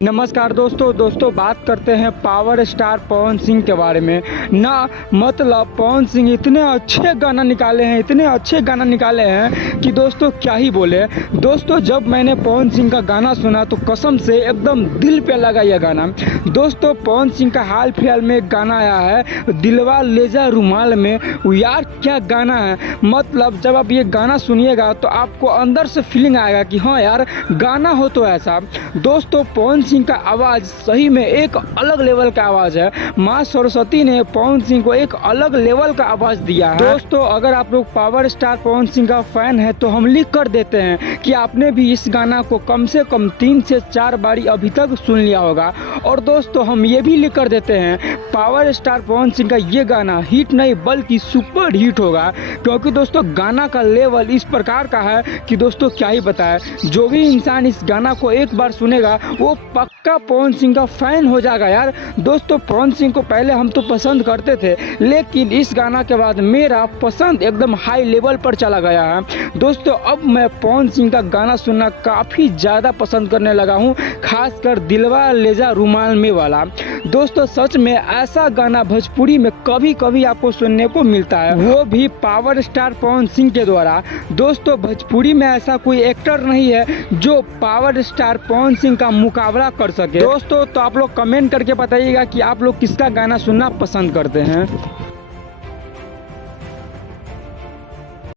नमस्कार दोस्तों बात करते हैं पावर स्टार पवन सिंह के बारे में ना। मतलब पवन सिंह इतने अच्छे गाना निकाले हैं कि दोस्तों क्या ही बोले। दोस्तों जब मैंने पवन सिंह का गाना सुना तो कसम से एकदम दिल पे लगा यह गाना। दोस्तों पवन सिंह का हाल फिलहाल में एक गाना आया है दिलवा ले जा रुमाल में। यार क्या गाना है। मतलब जब आप ये गाना सुनिएगा तो आपको अंदर से फीलिंग आएगा कि हाँ यार गाना हो तो ऐसा। दोस्तों पवन सिंह का आवाज़ सही में एक अलग लेवल का आवाज़ है। माँ सरस्वती ने पवन सिंह को एक अलग लेवल का आवाज़ दिया है। दोस्तों अगर आप लोग पावर स्टार पवन सिंह का फैन है तो हम लिख कर देते हैं कि आपने भी इस गाना को कम से कम 3 से 4 बारी अभी तक सुन लिया होगा। और दोस्तों हम ये भी लिख कर देते हैं पावर स्टार पवन सिंह का ये गाना हिट नहीं बल्कि सुपर हिट होगा। क्योंकि दोस्तों गाना का लेवल इस प्रकार का है कि दोस्तों क्या ही बताएं। जो भी इंसान इस गाना को एक बार सुनेगा वो पक्का पवन सिंह का फैन हो जाएगा यार। दोस्तों पवन सिंह को पहले हम तो पसंद करते थे लेकिन इस गाना के बाद मेरा पसंद एकदम हाई लेवल पर चला गया है। दोस्तों अब मैं पवन सिंह का गाना सुनना काफ़ी ज़्यादा पसंद करने लगा हूँ, खासकर दिलवा ले जा रुमाल में वाला। दोस्तों सच में ऐसा गाना भोजपुरी में कभी कभी आपको सुनने को मिलता है, वो भी पावर स्टार पवन सिंह के द्वारा। दोस्तों भोजपुरी में ऐसा कोई एक्टर नहीं है जो पावर स्टार पवन सिंह का मुकाबला कर सके। दोस्तों तो आप लोग कमेंट करके बताइएगा कि आप लोग किसका गाना सुनना पसंद करते हैं।